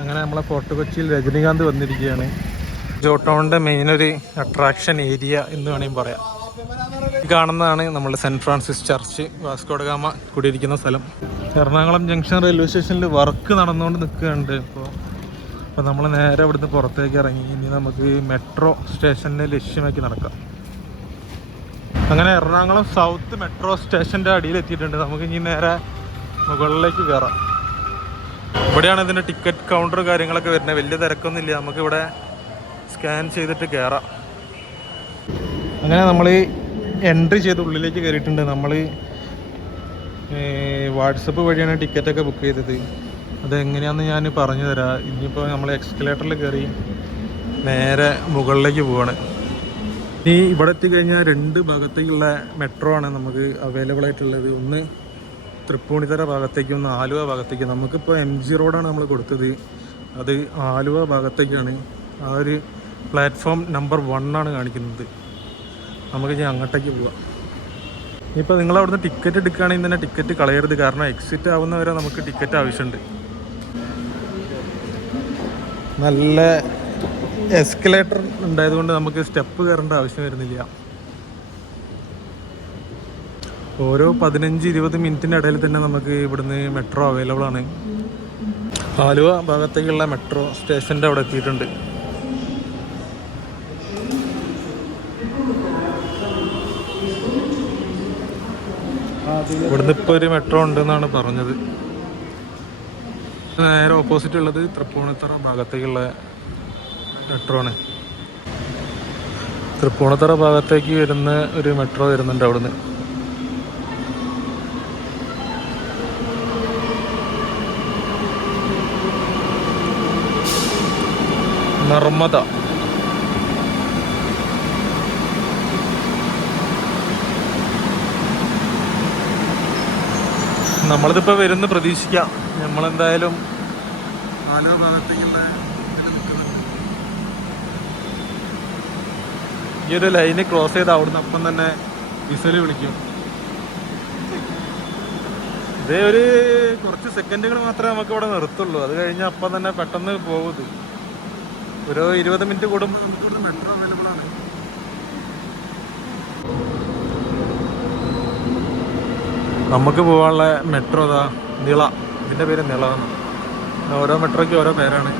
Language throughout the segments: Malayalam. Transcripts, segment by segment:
അങ്ങനെ നമ്മളെ ഫോർട്ട് കൊച്ചിയിൽ രജനികാന്ത് വന്നിരിക്കുകയാണ്. ജോട്ടോണിൻ്റെ മെയിൻ ഒരു അട്രാക്ഷൻ ഏരിയ എന്ന് വേണമെങ്കിൽ പറയാം. ഈ കാണുന്നതാണ് നമ്മുടെ saint Francis church, Vasco da Gama കൂടിയിരിക്കുന്ന സ്ഥലം. എറണാകുളം ജംഗ്ഷൻ റെയിൽവേ സ്റ്റേഷനിൽ വർക്ക് നടന്നുകൊണ്ട് നിൽക്കുന്നുണ്ട് അപ്പോൾ നമ്മൾ നേരെ ഇവിടുന്ന് പുറത്തേക്ക് ഇറങ്ങി. ഇനി നമുക്ക് മെട്രോ സ്റ്റേഷനെ ലക്ഷ്യമാക്കി നടക്കാം. അങ്ങനെ എറണാകുളം സൗത്ത് മെട്രോ സ്റ്റേഷൻ്റെ അടിയിൽ എത്തിയിട്ടുണ്ട്. നമുക്ക് ഇനി നേരെ മുകളിലേക്ക് കയറാം. ഇവിടെയാണ് ഇതിൻ്റെ ടിക്കറ്റ് കൗണ്ടർ കാര്യങ്ങളൊക്കെ വരുന്നത്. വലിയ തിരക്കൊന്നുമില്ല, നമുക്കിവിടെ സ്കാൻ ചെയ്തിട്ട് കയറാം. അങ്ങനെ നമ്മൾ എൻട്രി ചെയ്ത് ഉള്ളിലേക്ക് കയറിയിട്ടുണ്ട്. നമ്മൾ വാട്സപ്പ് വഴിയാണ് ടിക്കറ്റൊക്കെ ബുക്ക് ചെയ്തത്. അതെങ്ങനെയാണെന്ന് ഞാൻ പറഞ്ഞു തരാം. ഇനിയിപ്പോൾ നമ്മൾ എക്സ്കലേറ്ററിൽ കയറി നേരെ മുകളിലേക്ക് പോവാണ്. ഈ ഇവിടെ എത്തിക്കഴിഞ്ഞാൽ 2 ഭാഗത്തേക്കുള്ള മെട്രോ ആണ് നമുക്ക് അവൈലബിൾ ആയിട്ടുള്ളത്. ഒന്ന് തൃപ്പൂണിത്തറ ഭാഗത്തേക്കും ഒന്ന് ആലുവ ഭാഗത്തേക്കും. നമുക്കിപ്പോൾ MG റോഡാണ് നമ്മൾ കൊടുത്തത്, അത് ആലുവ ഭാഗത്തേക്കാണ്. ആ ഒരു പ്ലാറ്റ്ഫോം നമ്പർ 1 ആണ് കാണിക്കുന്നത്. നമുക്ക് ഇനി അങ്ങോട്ടേക്ക് പോവാം. ഇപ്പോൾ നിങ്ങൾ അവിടുന്ന് ടിക്കറ്റ് എടുക്കുകയാണെങ്കിൽ തന്നെ ടിക്കറ്റ് കളയരുത്, കാരണം എക്സിറ്റ് ആവുന്നവരെ നമുക്ക് ടിക്കറ്റ് ആവശ്യമുണ്ട്. നല്ല എസ്കലേറ്റർ ഉണ്ടായതുകൊണ്ട് നമുക്ക് സ്റ്റെപ്പ് കയറേണ്ട ആവശ്യം വരുന്നില്ല. ഓരോ 15-20 മിനിറ്റിൻ്റെ ഇടയിൽ തന്നെ നമുക്ക് ഇവിടുന്ന് മെട്രോ അവൈലബിൾ ആണ്. ആലുവ ഭാഗത്തേക്കുള്ള മെട്രോ സ്റ്റേഷൻ്റെ അവിടെ എത്തിയിട്ടുണ്ട്. ഇവിടുന്ന് ഇപ്പോൾ ഒരു മെട്രോ ഉണ്ടെന്നാണ് പറഞ്ഞത്. നേരെ ഓപ്പോസിറ്റ് ഉള്ളത് തൃപ്പൂണിത്തറ ഭാഗത്തേക്കുള്ള മെട്രോ ആണ്. തൃപ്പൂണിത്തറ ഭാഗത്തേക്ക് വരുന്ന ഒരു മെട്രോ വരുന്നുണ്ട് അവിടുന്ന്. നർമ്മദ. നമ്മളിതിപ്പോൾ വരുന്ന പ്രതീക്ഷിക്കാം. നമ്മളെന്തായാലും ആലുവ ഭാഗത്തേക്കുള്ള ഈ ഒരു ലൈന് ക്രോസ് ചെയ്ത് അവിടുന്ന് അപ്പം തന്നെ വിസിൽ വിളിക്കും. ഇതേ ഒരു കുറച്ച് സെക്കൻഡുകൾ മാത്രമേ നമുക്ക് ഇവിടെ നിർത്തുള്ളൂ. അത് കഴിഞ്ഞാൽ അപ്പം തന്നെ പെട്ടെന്ന് പോകുന്നത്. ഒരു 20 മിനിറ്റ് കൂടുമ്പോൾ നമുക്ക് ഇവിടെ മെട്രോ അവൈലബിൾ ആണ്. നമുക്ക് പോകാനുള്ള മെട്രോ ഇതാ നിള. ഇതിൻ്റെ പേര് നിള എന്ന്. ഓരോ മെട്രോയ്ക്ക് ഓരോ പേരാണ്.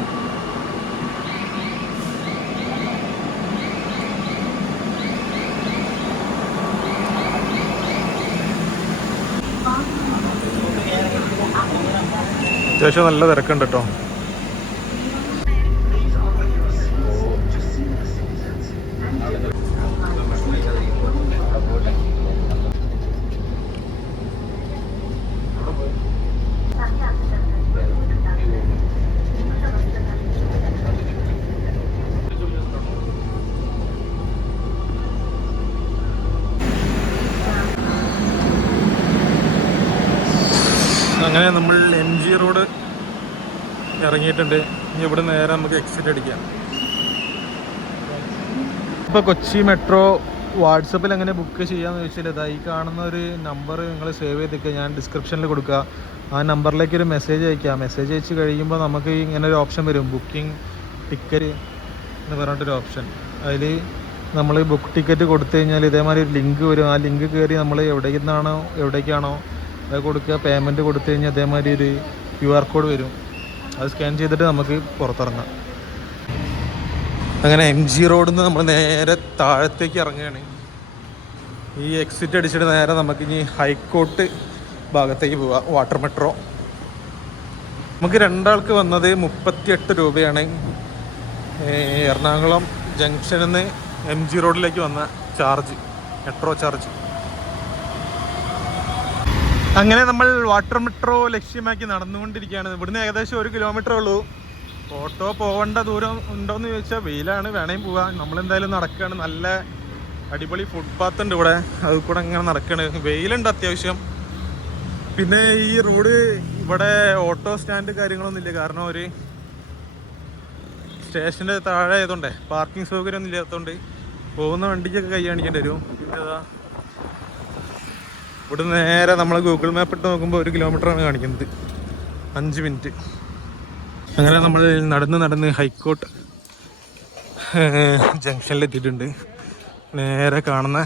അത്യാവശ്യം നല്ല തിരക്കുണ്ട് കേട്ടോ. അങ്ങനെ നമ്മൾ MG റോഡ് ഇറങ്ങിയിട്ടുണ്ട്. ഇനി ഇവിടെ നേരെ നമുക്ക് എക്സിറ്റ് അടിക്കാം. ഇപ്പോൾ കൊച്ചി മെട്രോ വാട്സപ്പിൽ എങ്ങനെ ബുക്ക് ചെയ്യാമെന്ന് ചോദിച്ചാൽ ഇതാ ഈ കാണുന്ന ഒരു നമ്പർ നിങ്ങൾ സേവ് ചെയ്തിരിക്കുക. ഞാൻ ഡിസ്ക്രിപ്ഷനിൽ കൊടുക്കുക. ആ നമ്പറിലേക്ക് ഒരു മെസ്സേജ് അയക്കുക. മെസ്സേജ് അയച്ച് കഴിയുമ്പോൾ നമുക്ക് ഇങ്ങനെ ഒരു ഓപ്ഷൻ വരും, ബുക്കിംഗ് ടിക്കറ്റ് എന്ന് പറഞ്ഞിട്ടൊരു ഓപ്ഷൻ. അതിൽ നമ്മൾ ബുക്ക് ടിക്കറ്റ് കൊടുത്തു കഴിഞ്ഞാൽ ഇതേമാതിരി ഒരു ലിങ്ക് വരും. ആ ലിങ്ക് കയറി നമ്മൾ എവിടേക്കാണോ അത് കൊടുക്കുക. പേയ്മെൻറ്റ് കൊടുത്തു കഴിഞ്ഞാൽ അതേമാതിരി ഒരു QR കോഡ് വരും. അത് സ്കാൻ ചെയ്തിട്ട് നമുക്ക് പുറത്തിറങ്ങാം. അങ്ങനെ MG റോഡിൽ നിന്ന് നമ്മൾ നേരെ താഴത്തേക്ക് ഇറങ്ങുകയാണ്. ഈ എക്സിറ്റ് അടിച്ചിട്ട് നേരെ നമുക്ക് ഇനി ഹൈക്കോർട്ട് ഭാഗത്തേക്ക് പോവാം. Water metro. നമുക്ക് 2 ആൾക്ക് വന്നത് 38 രൂപയാണ്. എറണാകുളം ജംഗ്ഷനിൽ നിന്ന് MG റോഡിലേക്ക് വന്ന ചാർജ്, മെട്രോ ചാർജ്. അങ്ങനെ നമ്മൾ വാട്ടർ മെട്രോ ലക്ഷ്യമാക്കി നടന്നുകൊണ്ടിരിക്കുകയാണ്. ഇവിടുന്ന് ഏകദേശം 1 കിലോമീറ്റർ ഉള്ളൂ. ഓട്ടോ പോകേണ്ട ദൂരം ഉണ്ടോയെന്ന് ചോദിച്ചാൽ വെയിലാണ്, വേണമെങ്കിൽ പോവാം. നമ്മളെന്തായാലും നടക്കുകയാണ്. നല്ല അടിപൊളി ഫുട്പാത്ത് ഉണ്ട് ഇവിടെ, അത് കൂടെ ഇങ്ങനെ നടക്കുകയാണ്. വെയിലുണ്ട് അത്യാവശ്യം. പിന്നെ ഈ റോഡ് ഇവിടെ ഓട്ടോ സ്റ്റാൻഡ് കാര്യങ്ങളൊന്നും ഇല്ല, കാരണം ഒരു സ്റ്റേഷൻ്റെ താഴെ ആയതുകൊണ്ടേ പാർക്കിംഗ് സൗകര്യമൊന്നും ഇല്ലാത്തതുകൊണ്ട് പോകുന്ന വണ്ടിക്കൊക്കെ കൈ കാണിക്കേണ്ടി വരും. പിന്നെ ഇവിടെ നേരെ നമ്മൾ ഗൂഗിൾ മാപ്പ് ഇട്ട് നോക്കുമ്പോൾ 1 കിലോമീറ്ററാണ് കാണിക്കുന്നത്, 5 മിനിറ്റ്. അങ്ങനെ നമ്മൾ നടന്ന് ഹൈക്കോട്ട് ജംഗ്ഷനിലെത്തിയിട്ടുണ്ട്. നേരെ കാണുന്ന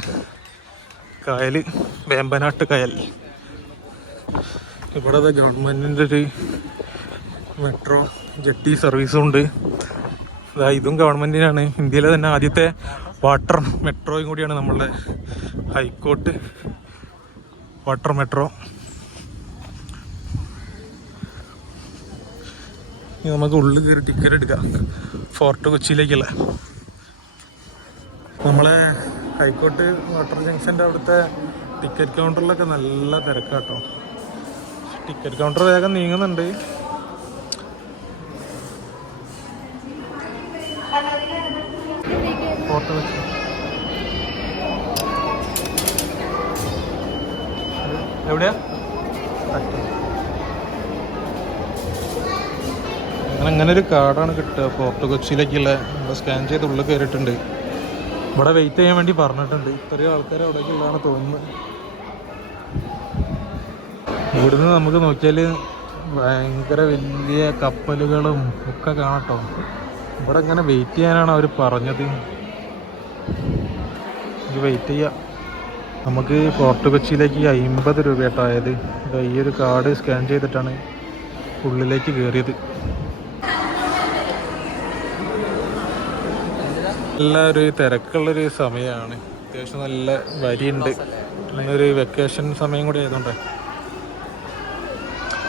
കായൽ വേമ്പനാട്ട് കായൽ. ഇവിടെ ഗവൺമെൻറ്റിൻ്റെ ഒരു മെട്രോ ജെട്ടി സർവീസും ഉണ്ട്. ഇതും ഗവൺമെൻറ്റിനാണ്. ഇന്ത്യയിലെ തന്നെ ആദ്യത്തെ വാട്ടർ മെട്രോയും കൂടിയാണ് നമ്മളുടെ ഹൈക്കോട്ട് വാട്ടർ മെട്രോ. ഇനി നമുക്ക് ഉള്ളിൽ കയറി ടിക്കറ്റ് എടുക്കാം ഫോർട്ട് കൊച്ചിയിലേക്കുള്ള. നമ്മളെ ഹൈക്കോട്ട് വാട്ടർ ജംഗ്ഷൻ്റെ അവിടുത്തെ ടിക്കറ്റ് കൗണ്ടറിലൊക്കെ നല്ല തിരക്കാട്ടോ. ടിക്കറ്റ് കൗണ്ടർ വേഗം നീങ്ങുന്നുണ്ട്. ഫോർട്ട് കൊച്ചി എവിടെയാ? അങ്ങനെ ഒരു കാർഡാണ് കിട്ടുക ഫോർട്ട് കൊച്ചിയിലേക്കുള്ള. നമ്മൾ സ്കാൻ ചെയ്ത് ഉള്ളിൽ കയറിയിട്ടുണ്ട്. ഇവിടെ വെയിറ്റ് ചെയ്യാൻ വേണ്ടി പറഞ്ഞിട്ടുണ്ട്. ഇത്രയും ആൾക്കാർ അവിടേക്കുള്ളതാണ് തോന്നുന്നത്. ഇവിടുന്ന് നമുക്ക് നോക്കിയാൽ ഭയങ്കര വലിയ കപ്പലുകളും ഒക്കെ കാണട്ടോ. ഇവിടെ ഇങ്ങനെ വെയിറ്റ് ചെയ്യാനാണ് അവർ പറഞ്ഞത്. ഇത് വെയിറ്റ് ചെയ്യാം. നമുക്ക് ഫോർട്ട് കൊച്ചിയിലേക്ക് 50 രൂപയാട്ടോ ആയത്. ഈ ഒരു കാർഡ് സ്കാൻ ചെയ്തിട്ടാണ് ഉള്ളിലേക്ക് കയറിയത്. നല്ലൊരു തിരക്കുള്ളൊരു സമയമാണ്. അത്യാവശ്യം നല്ല വരിയുണ്ട്. ഒരു വെക്കേഷൻ സമയം കൂടി ആയതുകൊണ്ട്.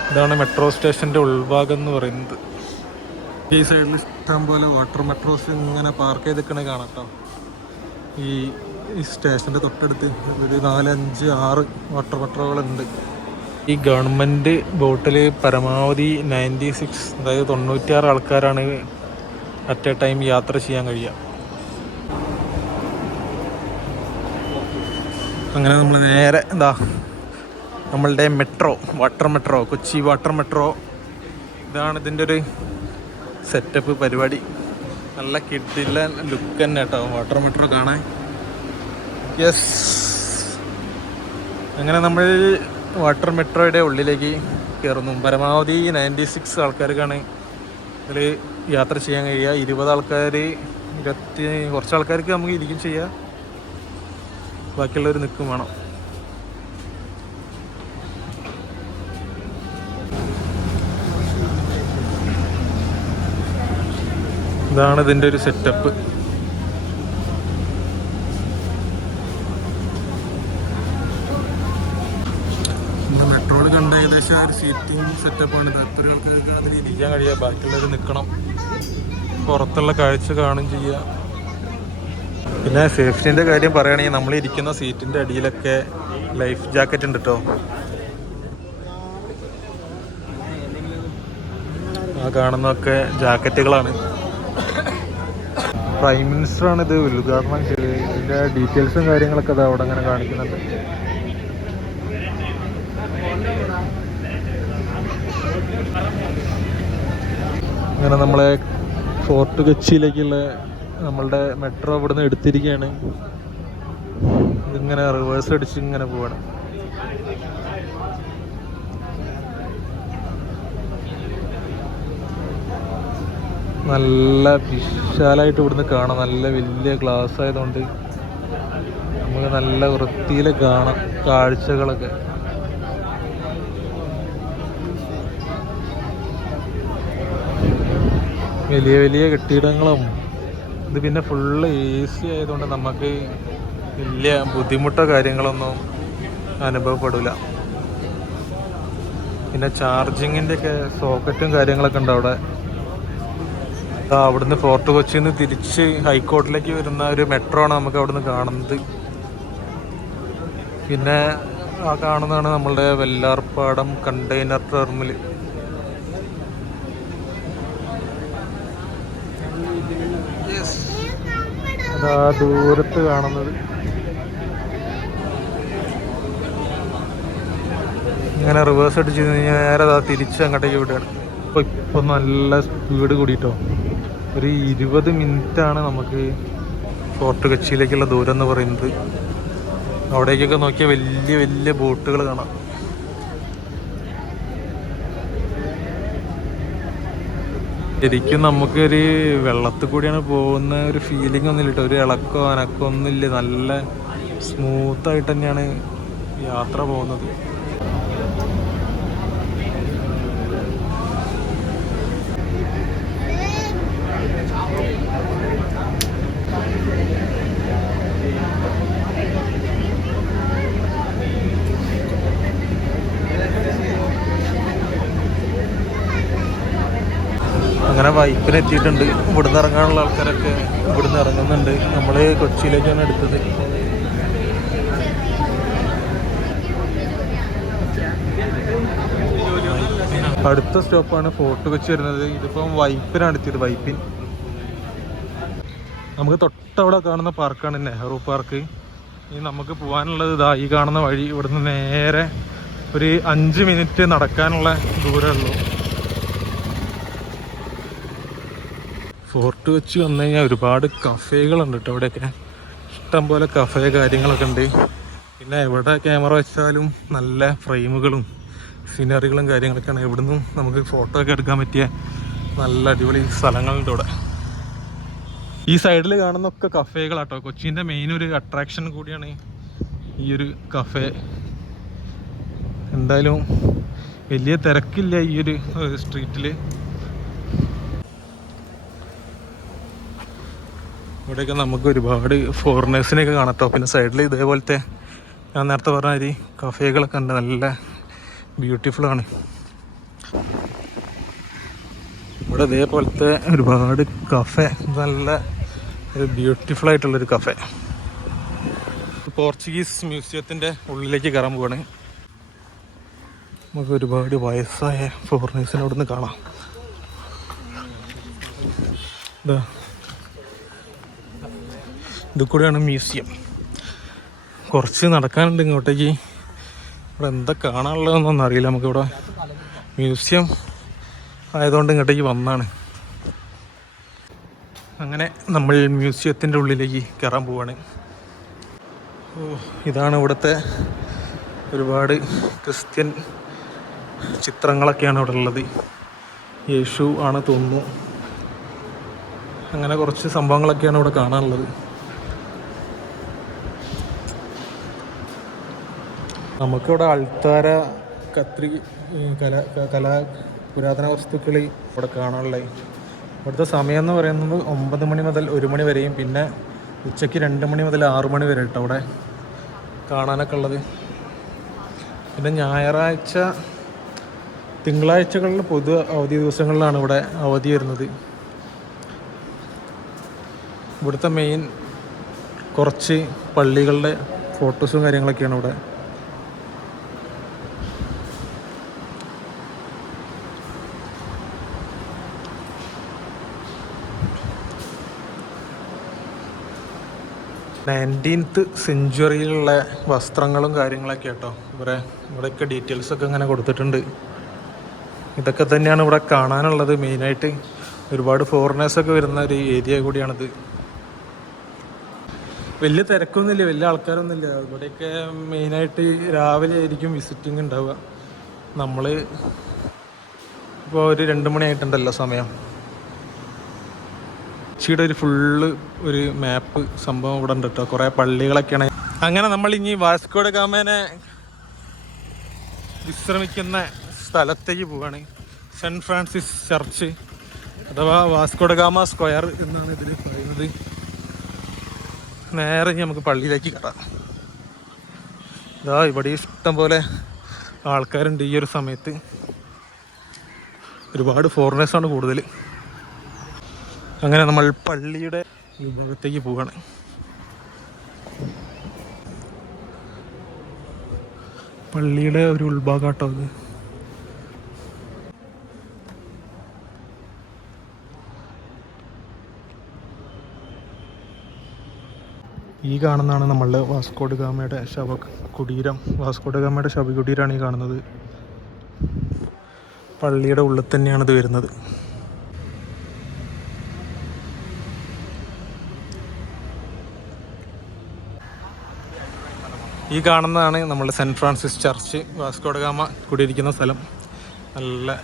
ഇതാണ് മെട്രോ സ്റ്റേഷൻ്റെ ഉൾഭാഗം എന്ന് പറയുന്നത്. ഈ സൈഡിൽ ഇഷ്ടം പോലെ വാട്ടർ മെട്രോസ് ഇങ്ങനെ പാർക്ക് ചെയ്ത് നിൽക്കണേ കാണാം കേട്ടോ. ഈ സ്റ്റേഷൻ്റെ തൊട്ടടുത്ത് ഒരു 4, 5, 6 വാട്ടർ മെട്രോകളുണ്ട്. ഈ ഗവൺമെൻറ് ബോട്ടിൽ പരമാവധി 96, അതായത് 96 ആൾക്കാരാണ് അറ്റ് എ ടൈം യാത്ര ചെയ്യാൻ കഴിയുക. അങ്ങനെ നമ്മൾ നേരെ നമ്മളുടെ metro water metro Kochi water metro. ഇതാണ് ഇതിൻ്റെ ഒരു സെറ്റപ്പ് പരിപാടി. നല്ല കിഡില്ല ലുക്ക് തന്നെ കേട്ടോ വാട്ടർ മെട്രോ കാണാൻ. യെസ്, അങ്ങനെ നമ്മൾ വാട്ടർ മെട്രോയുടെ ഉള്ളിലേക്ക് കയറുന്നു. പരമാവധി 96 ആൾക്കാർക്കാണ് ഇതിൽ യാത്ര ചെയ്യാൻ കഴിയുക. 20 ആൾക്കാർ, കുറച്ച് ആൾക്കാർക്ക് നമുക്ക് ഇരിക്കും ചെയ്യാം, ബാക്കിയുള്ളവർ നിൽക്കും വേണം. ഇതാണ് ഇതിൻ്റെ ഒരു സെറ്റപ്പ്. മെട്രോയിൽ കണ്ട ഏകദേശം ആ ഒരു സീറ്റിംഗ് സെറ്റപ്പാണ്. എത്ര ആൾക്കാർക്ക് അതിൽ ഇരിക്കാൻ കഴിയുക, ബാക്കിയുള്ളവർ നിൽക്കണം, പുറത്തുള്ള കാഴ്ച കാണും ചെയ്യുക. പിന്നെ സേഫ്റ്റീൻ്റെ കാര്യം പറയുകയാണെങ്കിൽ നമ്മൾ ഇരിക്കുന്ന സീറ്റിൻ്റെ അടിയിലൊക്കെ ലൈഫ് ജാക്കറ്റ് ഉണ്ട് കേട്ടോ. ആ കാണുന്നതൊക്കെ ജാക്കറ്റുകളാണ്. പ്രൈം മിനിസ്റ്ററാണ് ഇത് ഉദ്ഘാടനം ചെയ്തത്. ഇതിൻ്റെ ഡീറ്റെയിൽസും കാര്യങ്ങളൊക്കെ അത് അവിടെ അങ്ങനെ കാണിക്കുന്നുണ്ട്. അങ്ങനെ നമ്മളെ ഫോർട്ട് കൊച്ചിയിലേക്കുള്ള നമ്മളുടെ മെട്രോ ഇവിടുന്ന് എടുത്തിരിക്കുകയാണ്. ഇതിങ്ങനെ റിവേഴ്സ് അടിച്ച് ഇങ്ങനെ പോവാണ്. നല്ല വിശാലമായിട്ട് ഇവിടുന്ന് കാണാം. നല്ല വലിയ ഗ്ലാസ് ആയതുകൊണ്ട് നമുക്ക് നല്ല വൃത്തിയിൽ കാണാം കാഴ്ചകളൊക്കെ. വലിയ വലിയ കെട്ടിടങ്ങളും. ഇത് പിന്നെ ഫുള്ള് AC ആയതുകൊണ്ട് നമുക്ക് വലിയ ബുദ്ധിമുട്ടോ കാര്യങ്ങളൊന്നും അനുഭവപ്പെടില്ല. പിന്നെ ചാർജിങ്ങിൻ്റെ ഒക്കെ സോക്കറ്റും കാര്യങ്ങളൊക്കെ ഉണ്ട് അവിടെ. അവിടുന്ന് ഫോർട്ട് കൊച്ചിയിൽ നിന്ന് തിരിച്ച് ഹൈക്കോർട്ടിലേക്ക് വരുന്ന ഒരു മെട്രോ ആണ് നമുക്ക് അവിടുന്ന് കാണുന്നത്. പിന്നെ ആ കാണുന്നതാണ് നമ്മളുടെ വെള്ളാർപ്പാടം കണ്ടെയ്നർ ടെർമിനൽ. അതാ ദൂരത്ത് കാണുന്നത്. ഇങ്ങനെ റിവേഴ്സ് അടിച്ച് നേരെ തിരിച്ച് അങ്ങോട്ടേക്ക് വിടുകയാണ്. ഇപ്പം നല്ല സ്പീഡ് കൂടിയിട്ടോ. ഒരു 20 മിനിറ്റാണ് നമുക്ക് ഫോർട്ട് കൊച്ചിയിലേക്കുള്ള ദൂരം എന്ന് പറയുന്നത്. അവിടേക്കൊക്കെ നോക്കിയാൽ വലിയ വലിയ ബോട്ടുകൾ കാണാം. ശരിക്കും നമുക്കൊരു വെള്ളത്തിൽ കൂടിയാണ് പോകുന്ന ഒരു ഫീലിംഗ് ഒന്നുമില്ല കേട്ടോ. ഒരു ഇളക്കോ അനക്കോ ഒന്നുമില്ല. നല്ല സ്മൂത്തായിട്ട് തന്നെയാണ് യാത്ര പോകുന്നത്. അങ്ങനെ വൈപ്പിന് എത്തിയിട്ടുണ്ട്. ഇവിടുന്ന് ഇറങ്ങാനുള്ള ആൾക്കാരൊക്കെ ഇവിടുന്ന് ഇറങ്ങുന്നുണ്ട്. നമ്മൾ കൊച്ചിയിലേക്കാണ് എടുത്തത്. അടുത്ത സ്റ്റോപ്പാണ് ഫോർട്ട് കൊച്ചി വരുന്നത്. ഇതിപ്പം വൈപ്പിനാണ് എത്തിയത്. വൈപ്പിൻ നമുക്ക് തൊട്ടവിടെ കാണുന്ന പാർക്കാണ് നെഹ്റു പാർക്ക്. ഇനി നമുക്ക് പോകാനുള്ളത് ഇതാ ഈ കാണുന്ന വഴി. ഇവിടുന്ന് നേരെ ഒരു 5 മിനിറ്റ് നടക്കാനുള്ള ദൂരമേ ഉള്ളൂ. ഫോർട്ട് കൊച്ചി വന്നു കഴിഞ്ഞാൽ ഒരുപാട് കഫേകളുണ്ട് കേട്ടോ. ഇവിടെയൊക്കെ ഇഷ്ടം പോലെ കഫേ കാര്യങ്ങളൊക്കെ ഉണ്ട്. പിന്നെ എവിടെ ക്യാമറ വെച്ചാലും നല്ല ഫ്രെയിമുകളും സീനറികളും കാര്യങ്ങളൊക്കെയാണ്. ഇവിടുന്ന് നമുക്ക് ഫോട്ടോ ഒക്കെ എടുക്കാൻ പറ്റിയ നല്ല അടിപൊളി സ്ഥലങ്ങളുണ്ട് ഇവിടെ. ഈ സൈഡിൽ കാണുന്നൊക്കെ കഫേകളാട്ടോ. കൊച്ചിൻ്റെ മെയിൻ ഒരു അട്രാക്ഷൻ കൂടിയാണ് ഈ ഒരു കഫേ. എന്തായാലും വലിയ തിരക്കില്ല ഈ ഒരു സ്ട്രീറ്റിൽ. ഇവിടെയൊക്കെ നമുക്ക് ഒരുപാട് ഫോറിനേഴ്സിനെയൊക്കെ കാണാട്ടോ. പിന്നെ സൈഡിൽ ഇതേപോലത്തെ ഞാൻ നേരത്തെ പറഞ്ഞ മാതിരി കഫേകളൊക്കെ ഉണ്ട്. നല്ല ബ്യൂട്ടിഫുള്ളാണ്. ഇവിടെ ഇതേപോലത്തെ ഒരുപാട് കഫേ, നല്ല ഒരു ബ്യൂട്ടിഫുള്ളായിട്ടുള്ളൊരു കഫേ. പോർച്ചുഗീസ് മ്യൂസിയത്തിൻ്റെ ഉള്ളിലേക്ക് കയറാൻ പോവാണ്. നമുക്ക് ഒരുപാട് വയസ്സായ ഫോറിനേഴ്സിനെ അവിടെ നിന്ന് കാണാം. ഇതാ ഇത് കൂടെയാണ് മ്യൂസിയം. കുറച്ച് നടക്കാനുണ്ട് ഇങ്ങോട്ടേക്ക്. ഇവിടെ എന്താ കാണാനുള്ളതെന്നൊന്നും അറിയില്ല. നമുക്കിവിടെ മ്യൂസിയം ആയതുകൊണ്ട് ഇങ്ങോട്ടേക്ക് വന്നാണ്. അങ്ങനെ നമ്മൾ മ്യൂസിയത്തിൻ്റെ ഉള്ളിലേക്ക് കയറാൻ പോവാണ്. ഇതാണ് ഇവിടുത്തെ ഒരുപാട് ക്രിസ്ത്യൻ ചിത്രങ്ങളൊക്കെയാണ് ഇവിടെ ഉള്ളത്. യേശു ആണ് തോന്നുന്നു. അങ്ങനെ കുറച്ച് സംഭവങ്ങളൊക്കെയാണ് ഇവിടെ കാണാനുള്ളത്. നമുക്കിവിടെ അൾത്താര, കത്രി, കലാ പുരാതന വസ്തുക്കൾ ഇവിടെ കാണാനുള്ളത്. ഇവിടുത്തെ സമയം എന്ന് പറയുന്നത് 9 മണി മുതൽ 1 മണി വരെയും പിന്നെ ഉച്ചയ്ക്ക് 2 മണി മുതൽ 6 മണി വരെ കേട്ടോ അവിടെ കാണാനൊക്കെ ഉള്ളത്. പിന്നെ ഞായറാഴ്ച, തിങ്കളാഴ്ചകളിൽ പൊതു അവധി ദിവസങ്ങളിലാണ് ഇവിടെ അവധി വരുന്നത്. ഇവിടുത്തെ മെയിൻ കുറച്ച് പള്ളികളുടെ ഫോട്ടോസും കാര്യങ്ങളൊക്കെയാണ് ഇവിടെ. നയൻറ്റീൻത്ത് സെഞ്ച്വറിയിലുള്ള വസ്ത്രങ്ങളും കാര്യങ്ങളൊക്കെ കേട്ടോ. ഇവിടെയൊക്കെ ഡീറ്റെയിൽസൊക്കെ ഇങ്ങനെ കൊടുത്തിട്ടുണ്ട്. ഇതൊക്കെ തന്നെയാണ് ഇവിടെ കാണാനുള്ളത് മെയിനായിട്ട്. ഒരുപാട് ഫോറിനേഴ്സൊക്കെ വരുന്ന ഒരു ഏരിയ കൂടിയാണിത്. വലിയ തിരക്കൊന്നുമില്ല, വലിയ ആൾക്കാരൊന്നുമില്ല. ഇവിടെയൊക്കെ മെയിനായിട്ട് രാവിലെ ആയിരിക്കും വിസിറ്റിംഗ് ഉണ്ടാവുക. നമ്മൾ ഇപ്പോൾ ഒരു 2 മണി ആയിട്ടുണ്ടല്ലോ സമയം. കൊച്ചിയുടെ ഒരു ഫുള്ള് ഒരു മാപ്പ് സംഭവം ഇവിടെ ഉണ്ട് കേട്ടോ. കുറേ പള്ളികളൊക്കെയാണ്. അങ്ങനെ നമ്മൾ ഇനി വാസ്കോ ഡ ഗാമനെ വിശ്രമിക്കുന്ന സ്ഥലത്തേക്ക് പോവുകയാണ്. സെൻറ്റ് ഫ്രാൻസിസ് ചർച്ച് അഥവാ വാസ്കോ ഡ ഗാമ സ്ക്വയർ എന്നാണ് ഇതിൽ പറയുന്നത്. നേരെ നമുക്ക് പള്ളിയിലേക്ക് കയറാം. ഇതാ ഇവിടെ ഇഷ്ടം പോലെ ആൾക്കാരുണ്ട്. ഈ ഒരു സമയത്ത് ഒരുപാട് ഫോറിനേഴ്സാണ് കൂടുതൽ. അങ്ങനെ നമ്മൾ പള്ളിയുടെ വിഭാഗത്തേക്ക് പോവുകയാണ്. പള്ളിയുടെ ഒരു ഉൾഭാഗാട്ടോ അത്. ഈ കാണുന്നതാണ് നമ്മളുടെ വാസ്കോ ഡ ഗാമയുടെ ശവകുടീരം. വാസ്കോ ഡ ഗാമയുടെ ശവകുടീരമാണ് ഈ കാണുന്നത്. പള്ളിയുടെ ഉള്ളിൽ തന്നെയാണിത് വരുന്നത്. ഈ കാണുന്നതാണ് നമ്മളുടെ saint Francis church. Vasco da Gama കുടിയിരിക്കുന്ന സ്ഥലം. നല്ല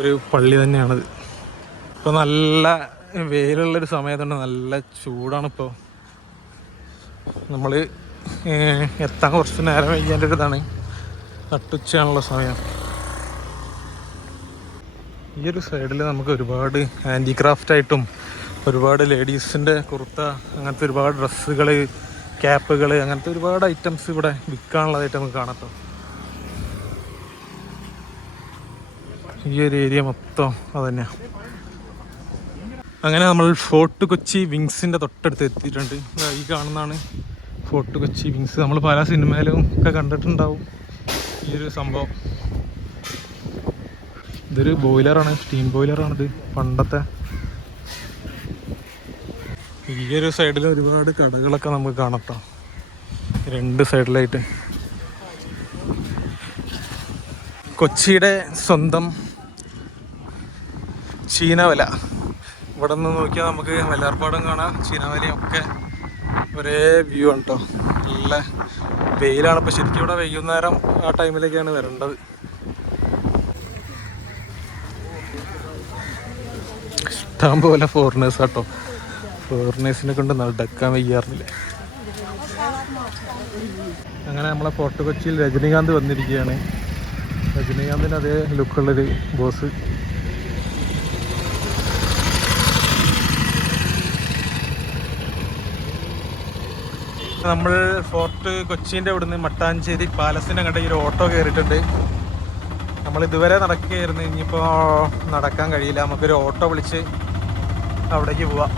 ഒരു പള്ളി തന്നെയാണിത്. ഇപ്പോൾ നല്ല വെയിലുള്ളൊരു സമയത്തുണ്ട്, നല്ല ചൂടാണിപ്പോൾ. നമ്മൾ എത്താൻ കുറച്ച് നേരം വൈകേണ്ട ഒരു ഇതാണ്, നട്ടുച്ചയാണുള്ള സമയം. ഈ ഒരു സൈഡിൽ നമുക്ക് ഒരുപാട് ഹാൻഡിക്രാഫ്റ്റായിട്ടും ഒരുപാട് ലേഡീസിൻ്റെ കുർത്ത, അങ്ങനത്തെ ഒരുപാട് ഡ്രസ്സുകൾ, ക്യാപ്പുകൾ, അങ്ങനത്തെ ഒരുപാട് ഐറ്റംസ് ഇവിടെ വിൽക്കാനുള്ളതായിട്ട് നമുക്ക് കാണാം. ഈ ഒരു ഏരിയ മൊത്തം അതന്നെയാണ്. അങ്ങനെ നമ്മൾ ഫോർട്ട് കൊച്ചി വിങ്സിൻ്റെ തൊട്ടടുത്ത് എത്തിയിട്ടുണ്ട്. ഈ കാണുന്നതാണ് ഫോർട്ട് കൊച്ചി വിങ്സ്. നമ്മൾ പല സിനിമയിലും ഒക്കെ കണ്ടിട്ടുണ്ടാവും ഈ ഒരു സംഭവം. ഇതൊരു ബോയിലറാണ്, സ്റ്റീം ബോയിലറാണിത്, പണ്ടത്തെ. ഈ ഒരു സൈഡിൽ ഒരുപാട് കടകളൊക്കെ നമുക്ക് കാണാം, രണ്ട് സൈഡിലായിട്ട്. കൊച്ചിയുടെ സ്വന്തം ചീനവല. ഇവിടെ നിന്ന് നോക്കിയാൽ നമുക്ക് വല്ലാർപാടം കാണാം, ചീനവലയും ഒക്കെ ഒരേ വ്യൂ ആണ് കേട്ടോ. നല്ല വെയിലാണ്. ഇപ്പോൾ ശരിക്കും ഇവിടെ വൈകുന്നേരം ആ ടൈമിലേക്കാണ് വരേണ്ടത്. ഇഷ്ടം പോലെ ഫോറിനേഴ്സ് കേട്ടോ. ഫോറിനേഴ്സിനെ കൊണ്ട് നടക്കാൻ വയ്യാറില്ല. അങ്ങനെ നമ്മളെ ഫോർട്ട് കൊച്ചിയിൽ രജനീകാന്ത് വന്നിരിക്കുകയാണ്. രജനീകാന്തിന് അതേ ലുക്കുള്ളൊരു ബോസ്. നമ്മൾ ഫോർട്ട് കൊച്ചീൻ്റെ ഇവിടുന്ന് മട്ടാഞ്ചേരി പാലസിൻ്റെ അങ്ങോട്ട് ഈ ഒരു ഓട്ടോ കയറിയിട്ടുണ്ട്. നമ്മൾ ഇതുവരെ നടക്കുകയായിരുന്നു, ഇനിയിപ്പോൾ നടക്കാൻ കഴിയില്ല. നമുക്കൊരു ഓട്ടോ വിളിച്ച് അവിടേക്ക് പോവാം.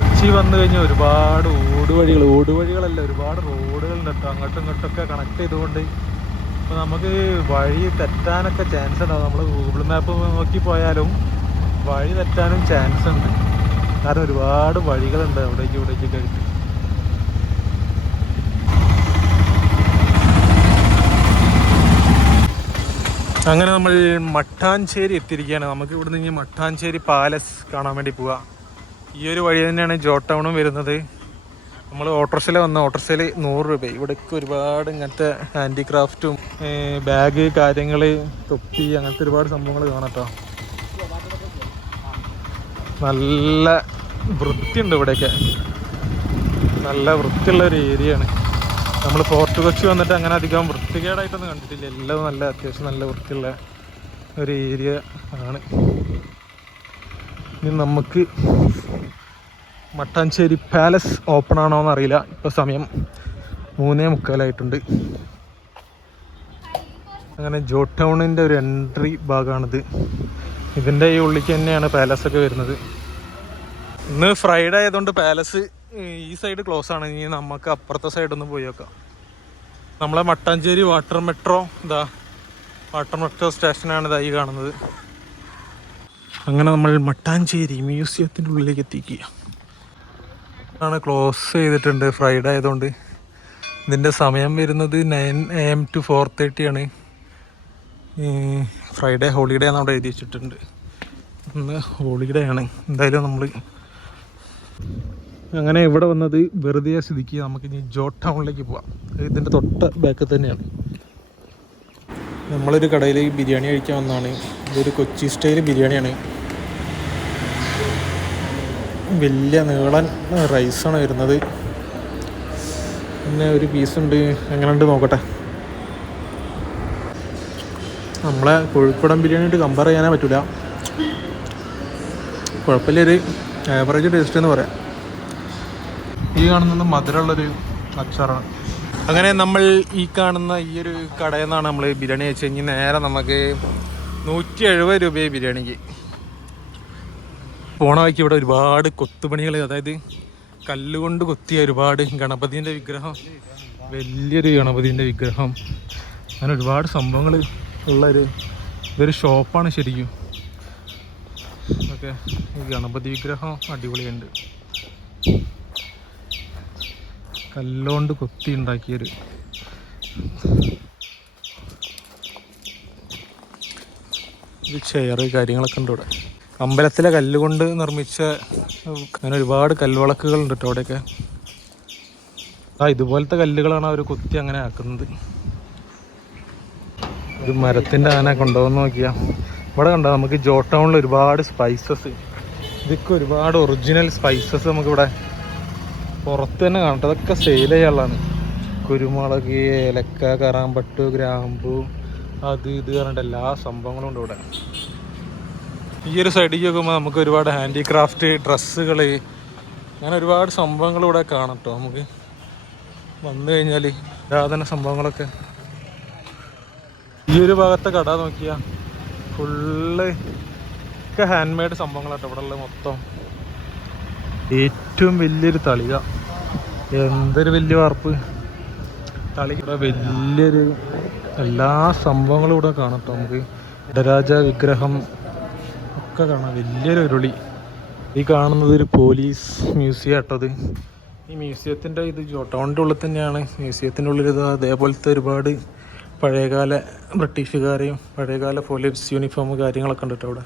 കൊച്ചി വന്നു കഴിഞ്ഞാൽ ഒരുപാട് ഓടുവഴികളല്ല, ഒരുപാട് റോഡുകളുണ്ട് കേട്ടോ. അങ്ങോട്ടും ഇങ്ങോട്ടൊക്കെ കണക്ട് ചെയ്തുകൊണ്ട് ഇപ്പോൾ നമുക്ക് വഴി തെറ്റാനൊക്കെ ചാൻസ് ഉണ്ടാവും. നമ്മൾ ഗൂഗിൾ മാപ്പ് നോക്കി പോയാലും വഴി തെറ്റാനും ചാൻസ് ഉണ്ട്. കാരണം ഒരുപാട് വഴികളുണ്ട് ഇവിടേക്കൊക്കെ ആയിട്ട്. അങ്ങനെ നമ്മൾ മട്ടാഞ്ചേരി എത്തിയിരിക്കുകയാണ്. നമുക്ക് ഇവിടുന്ന് ഇനി മട്ടാഞ്ചേരി പാലസ് കാണാൻ വേണ്ടി പോവാം. ഈ ഒരു വഴി തന്നെയാണ് ജോ ടൗണും വരുന്നത്. നമ്മൾ ഓട്ടോറിക്ഷയിൽ വന്ന ഓട്ടോറിക്ഷയിൽ 100 രൂപ. ഇവിടേക്ക് ഒരുപാട് ഇങ്ങനത്തെ ഹാൻഡിക്രാഫ്റ്റും ബാഗ് കാര്യങ്ങൾ, തൊപ്പി, അങ്ങനത്തെ ഒരുപാട് സംഭവങ്ങൾ കാണാം കേട്ടോ. നല്ല വൃത്തിയുണ്ട് ഇവിടെയൊക്കെ, നല്ല വൃത്തിയുള്ള ഒരു ഏരിയയാണ്. നമ്മൾ ഫോർട്ട് കൊച്ചി വന്നിട്ട് അങ്ങനെ അധികം വൃത്തികേടായിട്ടൊന്നും കണ്ടിട്ടില്ല. എല്ലാം നല്ല അത്യാവശ്യം നല്ല വൃത്തിയുള്ള ഒരു ഏരിയ ആണ്. ഇനി നമുക്ക് മട്ടാഞ്ചേരി പാലസ് ഓപ്പൺ ആണോ എന്നറിയില്ല. ഇപ്പോൾ സമയം 3:45 അങ്ങനെ ജോ ടൗണിൻ്റെ ഒരു എൻട്രി ഭാഗമാണിത്. ഇതിൻ്റെ ഈ ഉള്ളിലേക്ക് തന്നെയാണ് പാലസൊക്കെ വരുന്നത്. ഇന്ന് ഫ്രൈഡേ ആയതുകൊണ്ട് പാലസ് ഈ സൈഡ് ക്ലോസ് ആണ്. ഇനി നമുക്ക് അപ്പുറത്തെ സൈഡൊന്ന് പോയി നോക്കാം. നമ്മളെ മട്ടാഞ്ചേരി വാട്ടർ മെട്രോ സ്റ്റേഷനാണ് ഇതാ ഈ കാണുന്നത്. അങ്ങനെ നമ്മൾ മട്ടാഞ്ചേരി മ്യൂസിയത്തിൻ്റെ ഉള്ളിലേക്ക് എത്തിക്കുക ആണ്. ക്ലോസ് ചെയ്തിട്ടുണ്ട് ഫ്രൈഡേ ആയതുകൊണ്ട്. ഇതിൻ്റെ സമയം വരുന്നത് 9 AM to 4:30 ആണ്. ഫ്രൈഡേ ഹോളിഡേ ആണ് അവിടെ എഴുതി വെച്ചിട്ടുണ്ട്. ഇന്ന് ഹോളിഡേ ആണ്. എന്തായാലും നമ്മൾ അങ്ങനെ ഇവിടെ വന്നത് വെറുതെ സ്ഥിതിക്ക് നമുക്കിനി ജോ ടൗണിലേക്ക് പോവാം. ഇതിൻ്റെ തൊട്ട ബാക്കിൽ തന്നെയാണ്. നമ്മളൊരു കടയിൽ ബിരിയാണി കഴിക്കാൻ വന്നതാണ്. ഇതൊരു കൊച്ചി സ്റ്റൈൽ ബിരിയാണിയാണ്. വലിയ നീളൻ റൈസാണ് വരുന്നത്. പിന്നെ ഒരു പീസുണ്ട്, എങ്ങനെയുണ്ട് നോക്കട്ടെ. നമ്മളെ കോഴിക്കോടൻ ബിരിയാണിയായിട്ട് കമ്പയർ ചെയ്യാനേ പറ്റില്ല. കുഴപ്പമില്ല, ഒരു ആവറേജ് ടേസ്റ്റ് എന്ന് പറയാം. ഈ കാണുന്നത് മധുരമുള്ളൊരു അച്ചാറാണ്. അങ്ങനെ നമ്മൾ ഈ കാണുന്ന ഈ ഒരു കടയിൽ നിന്നാണ് നമ്മൾ ബിരിയാണി കഴിച്ച് കഴിഞ്ഞ് നേരെ നമുക്ക് 170 രൂപയായി ബിരിയാണിക്ക്. പോണ വഴിക്ക് ഇവിടെ ഒരുപാട് കൊത്തുപണികൾ, അതായത് കല്ലുകൊണ്ട് കൊത്തിയ ഒരുപാട് ഗണപതിൻ്റെ വിഗ്രഹം, വലിയൊരു ഗണപതിൻ്റെ വിഗ്രഹം, അങ്ങനെ ഒരുപാട് സംഭവങ്ങൾ ഉള്ളൊരു ഇതൊരു ഷോപ്പാണ് ശരിക്കും. ഓക്കെ, ഈ ഗണപതി വിഗ്രഹം അടിപൊളിയുണ്ട്. കല്ലുകൊണ്ട് കൊത്തി ഉണ്ടാക്കിയൊരു ചെയർ കാര്യങ്ങളൊക്കെ ഉണ്ട് ഇവിടെ. അമ്പലത്തിലെ കല്ലുകൊണ്ട് നിർമ്മിച്ച അങ്ങനെ ഒരുപാട് കൽവിളക്കുകളുണ്ട് കേട്ടോ അവിടെയൊക്കെ. ഇതുപോലത്തെ കല്ലുകളാണ് അവർ കൊത്തി അങ്ങനെ ആക്കുന്നത്. ഒരു മരത്തിൻ്റെ ആന കൊണ്ടുപോകുന്ന നോക്കിയാൽ ഇവിടെ കണ്ടോ നമുക്ക് ജോ ടൗണിൽ ഒരുപാട് സ്പൈസസ്, ഇതൊക്കെ ഒരുപാട് ഒറിജിനൽ സ്പൈസസ് നമുക്കിവിടെ പുറത്ത് തന്നെ കാണട്ടെ. അതൊക്കെ സെയിൽ ചെയ്യാനുള്ളതാണ്. കുരുമുളക്, ഏലക്ക, കറാമ്പട്ടു, ഗ്രാമ്പു, അത് ഇത് പറഞ്ഞിട്ട് എല്ലാ സംഭവങ്ങളും ഉണ്ട് ഇവിടെ. ഈ ഒരു സൈഡിലേക്ക് നോക്കുമ്പോൾ നമുക്ക് ഒരുപാട് ഹാൻഡിക്രാഫ്റ്റ് ഡ്രസ്സുകൾ, അങ്ങനെ ഒരുപാട് സംഭവങ്ങൾ ഇവിടെ കാണാം കേട്ടോ. നമുക്ക് വന്നു കഴിഞ്ഞാൽ പുരാതന സംഭവങ്ങളൊക്കെ. ഈ ഒരു ഭാഗത്തെ കട നോക്കിയാൽ ഫുള്ള് ഒക്കെ ഹാൻഡ് മെയ്ഡ് സംഭവങ്ങളാട്ടോ ഇവിടെ ഉള്ളത് മൊത്തം. ഏറ്റവും വലിയൊരു തളിക, എന്തൊരു വലിയ വാർപ്പ് തളിക. വലിയൊരു എല്ലാ സംഭവങ്ങളും ഇവിടെ കാണാം കേട്ടോ. നമുക്ക് ഇടരാജ വിഗ്രഹം ഒക്കെ കാണാം, വലിയൊരു ഉരുളി. ഈ കാണുന്നത് ഒരു പോലീസ് മ്യൂസിയം ആട്ടത്. ഈ മ്യൂസിയത്തിൻ്റെ ഇത് ജോ ടൗണിൻ്റെ ഉള്ളിൽ തന്നെയാണ്. മ്യൂസിയത്തിൻ്റെ ഉള്ളിൽ ഇത് അതേപോലത്തെ ഒരുപാട് പഴയകാല ബ്രിട്ടീഷുകാരെയും പഴയകാല പോലീസ് യൂണിഫോം കാര്യങ്ങളൊക്കെ ഉണ്ട് കേട്ടോ അവിടെ.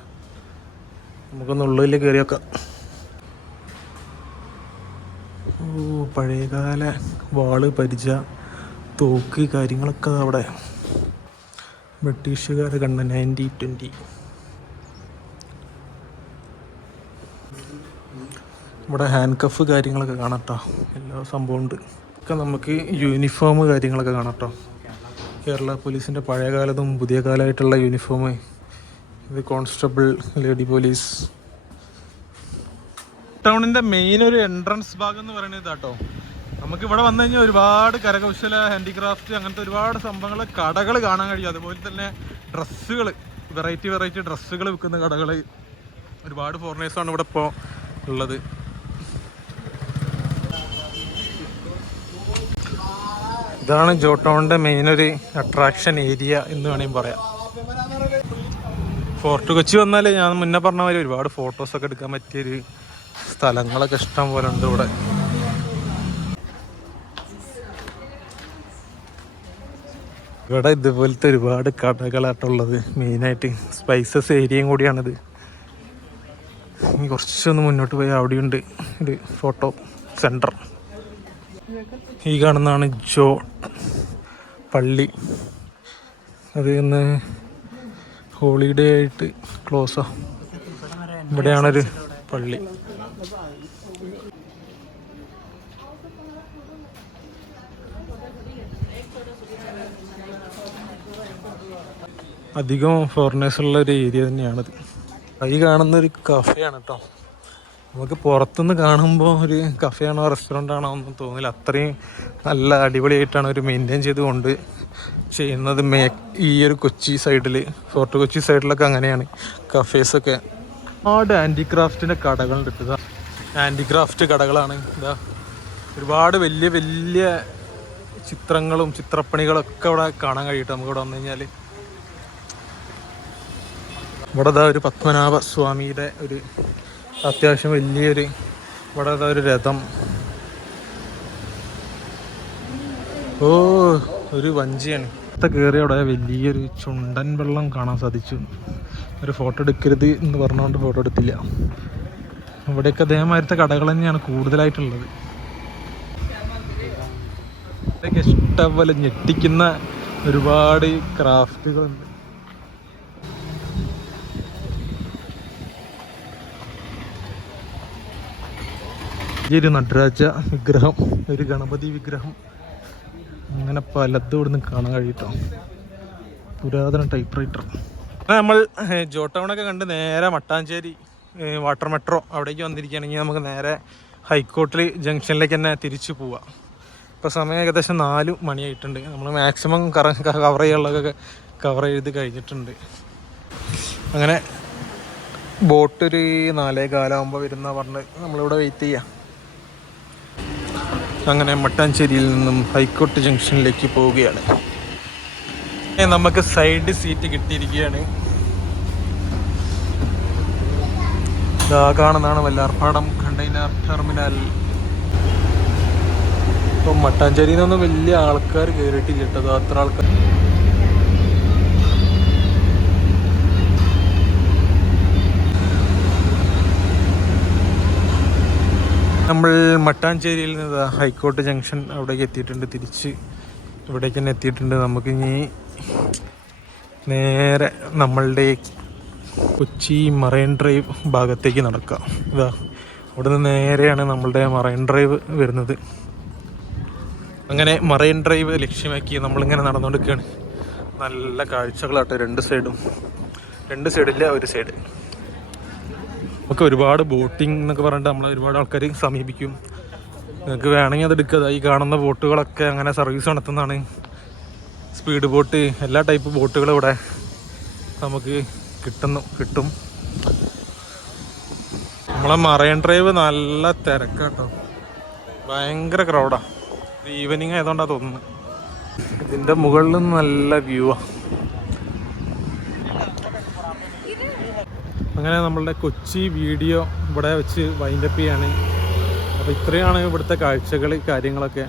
നമുക്കൊന്ന് ഉള്ളിൽ കയറി വെക്കാം. ഓ, പഴയകാല വാള്, പരിച, തോക്ക് കാര്യങ്ങളൊക്കെ അവിടെ. ബ്രിട്ടീഷുകാർ കണ്ട 1920. ഇവിടെ ഹാൻഡ് കഫ് കാര്യങ്ങളൊക്കെ കാണാട്ടോ, എല്ലാ സംഭവം ഉണ്ട്. ഒക്കെ നമുക്ക് യൂണിഫോം കാര്യങ്ങളൊക്കെ കാണാട്ടോ. കേരള പോലീസിൻ്റെ പഴയകാലത്തും പുതിയ കാലമായിട്ടുള്ള യൂണിഫോം. ഇത് കോൺസ്റ്റബിൾ, ലേഡി പോലീസ്. ടൗണിൻ്റെ മെയിൻ ഒരു എൻട്രൻസ് ഭാഗം എന്ന് പറയുന്നത് ഇതാട്ടോ. നമുക്ക് ഇവിടെ വന്നു കഴിഞ്ഞാൽ ഒരുപാട് കരകൗശല, ഹാൻഡിക്രാഫ്റ്റ്, അങ്ങനത്തെ ഒരുപാട് സംഭവങ്ങൾ, കടകൾ കാണാൻ കഴിയും. അതുപോലെ തന്നെ ഡ്രസ്സുകൾ, വെറൈറ്റി ഡ്രസ്സുകൾ വിൽക്കുന്ന കടകൾ. ഒരുപാട് ഫോറിനേഴ്സാണ് ഇവിടെ ഇപ്പോൾ ഉള്ളത്. ഇതാണ് ജോ ടൗണിൻ്റെ മെയിൻ ഒരു അട്രാക്ഷൻ ഏരിയ എന്ന് വേണമെങ്കിൽ പറയാം. ഫോർട്ട് കൊച്ചി വന്നാൽ ഞാൻ മുന്നേ പറഞ്ഞ മാതിരി ഒരുപാട് ഫോട്ടോസൊക്കെ എടുക്കാൻ പറ്റിയൊരു സ്ഥലങ്ങളൊക്കെ ഇഷ്ടം പോലെ ഉണ്ട് ഇവിടെ. ഇവിടെ ഇതുപോലത്തെ ഒരുപാട് കടകളായിട്ടുള്ളത്. മെയിനായിട്ട് സ്പൈസസ് ഏരിയയും കൂടിയാണിത്. ഇനി കുറച്ചൊന്ന് മുന്നോട്ട് പോയി അവിടെയുണ്ട് ഒരു ഫോട്ടോ സെൻറ്റർ. ഈ കാണുന്നതാണ് ജോ പള്ളി. അത് ഇന്ന് ഹോളിഡേ ആയിട്ട് ക്ലോസാ. ഇവിടെയാണൊരു പള്ളി. അധികം ഫോറിനേഴ്സുള്ള ഒരു ഏരിയ തന്നെയാണിത്. ഈ കാണുന്നൊരു കഫേയാണ് കേട്ടോ. നമുക്ക് പുറത്തുനിന്ന് കാണുമ്പോൾ ഒരു കഫേയാണോ റെസ്റ്റോറൻ്റ് ആണോ ഒന്നും തോന്നില്ല. അത്രയും നല്ല അടിപൊളിയായിട്ടാണ് ഒരു മെയിൻറ്റെയിൻ ചെയ്തുകൊണ്ട് ചെയ്യുന്നത്. ഈ ഒരു കൊച്ചി സൈഡിൽ, ഫോർട്ട് കൊച്ചി സൈഡിലൊക്കെ അങ്ങനെയാണ് കഫേസൊക്കെ. ഒരുപാട് ഹാൻഡിക്രാഫ്റ്റിൻ്റെ കടകളുണ്ട്. ഇതാ ഹാൻഡിക്രാഫ്റ്റ് കടകളാണ്. ഇതാ ഒരുപാട് വലിയ വലിയ ചിത്രങ്ങളും ചിത്രപ്പണികളൊക്കെ ഇവിടെ കാണാൻ കഴിയട്ടെ നമുക്ക് ഇവിടെ വന്നു കഴിഞ്ഞാൽ. ഇവിടെ ഇതാ ഒരു പത്മനാഭ സ്വാമിയുടെ ഒരു അത്യാവശ്യം വലിയൊരു, ഇവിടെ ഇതാ ഒരു രഥം. ഓ, ഒരു വഞ്ചിയാണ്. കയറി അവിടെ വലിയൊരു ചുണ്ടൻ വെള്ളം കാണാൻ സാധിച്ചു. ഒരു ഫോട്ടോ എടുക്കരുത് എന്ന് പറഞ്ഞുകൊണ്ട് ഫോട്ടോ എടുത്തില്ല. ഇവിടെയൊക്കെ അതേമാതിരത്തെ കടകൾ തന്നെയാണ് കൂടുതലായിട്ടുള്ളത്. ഇതൊക്കെ ഇഷ്ടംപോലെ ഞെട്ടിക്കുന്ന ഒരുപാട് ക്രാഫ്റ്റുകളുണ്ട്. ഈ ഒരു നടരാജ വിഗ്രഹം, ഒരു ഗണപതി വിഗ്രഹം, അങ്ങനെ പലതും ഇവിടുന്ന് കാണാൻ കഴിയട്ടോ. പുരാതന ടൈപ്പ് റൈറ്റർ. നമ്മൾ ജോ ടൗണൊക്കെ കണ്ട് നേരെ മട്ടാഞ്ചേരി വാട്ടർ മെട്രോ അവിടേക്ക് വന്നിരിക്കുകയാണെങ്കിൽ നമുക്ക് നേരെ ഹൈക്കോർട്ടിൽ ജംഗ്ഷനിലേക്ക് തന്നെ തിരിച്ചു പോവാം. ഇപ്പോൾ സമയം ഏകദേശം 4 മണിയായിട്ടുണ്ട്. നമ്മൾ മാക്സിമം കവർ ചെയ്യാനുള്ളതൊക്കെ കവർ ചെയ്ത് കഴിഞ്ഞിട്ടുണ്ട്. അങ്ങനെ ബോട്ട് ഒരു 4:15 വരുന്ന പറഞ്ഞ് നമ്മളിവിടെ വെയിറ്റ് ചെയ്യാം. അങ്ങനെ മട്ടാഞ്ചേരിയിൽ നിന്നും ഹൈക്കോർട്ട് ജംഗ്ഷനിലേക്ക് പോവുകയാണ്. നമുക്ക് സൈഡ് സീറ്റ് കിട്ടിയിരിക്കുകയാണ്. ഇതാ കാണുന്നതാണ് വല്ലാർപാടം കണ്ടെയ്നർ ടെർമിനൽ. ഇപ്പം മട്ടാഞ്ചേരിയിൽ നിന്നൊന്നും വലിയ ആൾക്കാർ കയറിയിട്ടില്ല കേട്ടോ. അത്ര ആൾക്കാർ. നമ്മൾ മട്ടാഞ്ചേരിയിൽ നിന്ന് ഹൈക്കോർട്ട് ജംഗ്ഷൻ അവിടേക്ക് എത്തിയിട്ടുണ്ട്. തിരിച്ച് ഇവിടേക്ക് തന്നെ എത്തിയിട്ടുണ്ട്. നമുക്കിനി നേരെ നമ്മളുടെ കൊച്ചി മറൈൻ ഡ്രൈവ് ഭാഗത്തേക്ക് നടക്കുക. ഇതാ ഇവിടുന്ന് നേരെയാണ് നമ്മളുടെ മറൈൻ ഡ്രൈവ് വരുന്നത്. അങ്ങനെ മറൈൻ ഡ്രൈവ് ലക്ഷ്യമാക്കി നമ്മളിങ്ങനെ നടന്നുകൊണ്ടിരിക്കുകയാണ്. നല്ല കാഴ്ചകളാട്ടെ രണ്ട് സൈഡില്ല ഒരു സൈഡ്. നമുക്ക് ഒരുപാട് ബോട്ടിംഗ് എന്നൊക്കെ പറഞ്ഞിട്ട് നമ്മളെ ഒരുപാട് ആൾക്കാർ സമീപിക്കും. നിങ്ങൾക്ക് വേണമെങ്കിൽ അത് എടുക്കുക. ഈ കാണുന്ന ബോട്ടുകളൊക്കെ അങ്ങനെ സർവീസ് നടത്തുന്നതാണ്. സ്പീഡ് ബോട്ട്, എല്ലാ ടൈപ്പ് ബോട്ടുകളും ഇവിടെ നമുക്ക് കിട്ടും. നമ്മളെ മറൈൻ ഡ്രൈവ് നല്ല തിരക്കാട്ടോ, ഭയങ്കര ക്രൗഡാണ്. ഈവനിങ് ആയതുകൊണ്ടാണ് തോന്നുന്നത്. ഇതിൻ്റെ മുകളിൽ നിന്ന് നല്ല വ്യൂവാണ്. അങ്ങനെ നമ്മളുടെ കൊച്ചി വീഡിയോ ഇവിടെ വെച്ച് വൈൻഡപ്പ് ചെയ്യാണ്. അപ്പോൾ ഇത്രയാണ് ഇവിടുത്തെ കാഴ്ചകൾ കാര്യങ്ങളൊക്കെ.